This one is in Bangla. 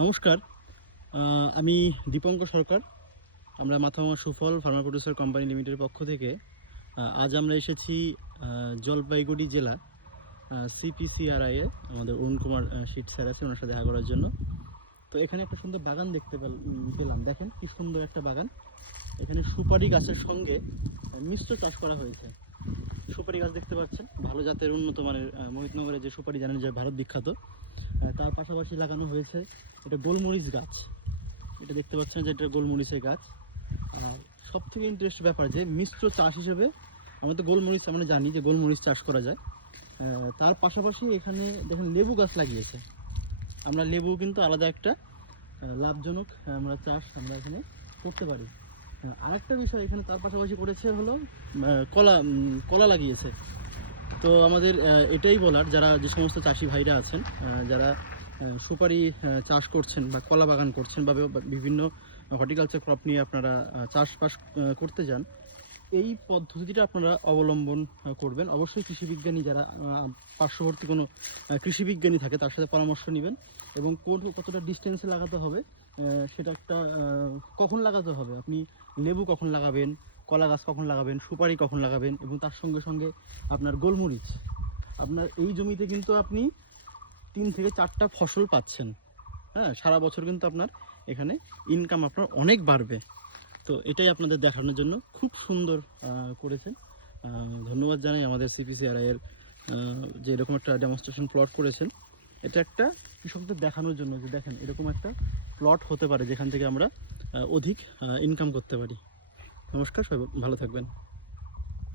নমস্কার। আমি দীপঙ্কর সরকার। আমরা মাথাভাঙা সুফল ফার্মা প্রডিউসার কোম্পানি লিমিটেডের পক্ষ থেকে আজ আমরা এসেছি জলপাইগুড়ি জেলা CPCRI এ আমাদের অরুণ কুমার শীট স্যার আছেন, ওনার সাথে দেখা করার জন্য। তো এখানে একটা সুন্দর বাগান দেখতে পেলাম। দেখেন কি সুন্দর একটা বাগান। এখানে সুপারি গাছের সঙ্গে মিশ্র চাষ করা হয়েছে। সুপারি গাছ দেখতে পাচ্ছেন, ভালো জাতের উন্নত মানের মোহিতনগরের যে সুপারি জানেন যে ভারত বিখ্যাত। তার পাশাপাশি লাগানো হয়েছে এটা গোলমরিচ গাছ। এটা দেখতে পাচ্ছেন যে এটা গোলমরিচের গাছ। আর সব থেকে ইন্টারেস্ট ব্যাপার যে মিশ্র চাষ হিসেবে আমরা তো গোলমরিচ আমরা জানি যে গোলমরিচ চাষ করা যায়। তার পাশাপাশি এখানে দেখেন লেবু গাছ লাগিয়েছে। আমরা লেবু কিন্তু আলাদা একটা লাভজনক আমরা এখানে করতে পারি। আরেকটা বিষয় এখানে তার পাশাপাশি করেছে হলো কলা লাগিয়েছে। তো আমাদের এটাই বলার, যে সমস্ত চাষি ভাইরা আছেন, যারা সুপারি চাষ করছেন বা কলা বাগান করছেন বা বিভিন্ন হর্টিকালচার ক্রপ নিয়ে আপনারা চাষবাস করতে যান, এই পদ্ধতিটা আপনারা অবলম্বন করবেন। অবশ্যই কৃষিবিজ্ঞানী যারা পার্শ্ববর্তী কোনো কৃষিবিজ্ঞানী থাকে তার সাথে পরামর্শ নেবেন এবং কতটা ডিস্টেন্সে লাগাতে হবে, সেটা একটা কখন লাগাতে হবে, আপনি লেবু কখন লাগাবেন, কলা গাছ কখন লাগাবেন, সুপারি কখন লাগাবেন, এবং তার সঙ্গে সঙ্গে আপনার গোলমরিচ। আপনার এই জমিতে কিন্তু আপনি 3 থেকে 4টা ফসল পাচ্ছেন। হ্যাঁ, সারা বছর কিন্তু আপনার এখানে ইনকাম আপনার অনেক বাড়বে। তো এটাই আপনাদের দেখানোর জন্য খুব সুন্দর করেছেন। ধন্যবাদ জানাই আমাদের CPCRI এর যে এরকম একটা ডেমনস্ট্রেশন প্লট করেছেন। এটা একটা কৃষকদের দেখানোর জন্য যে দেখেন এরকম একটা প্লট হতে পারে যেখান থেকে আমরা অধিক ইনকাম করতে পারি। নমস্কার, সবাই ভালো থাকবেন।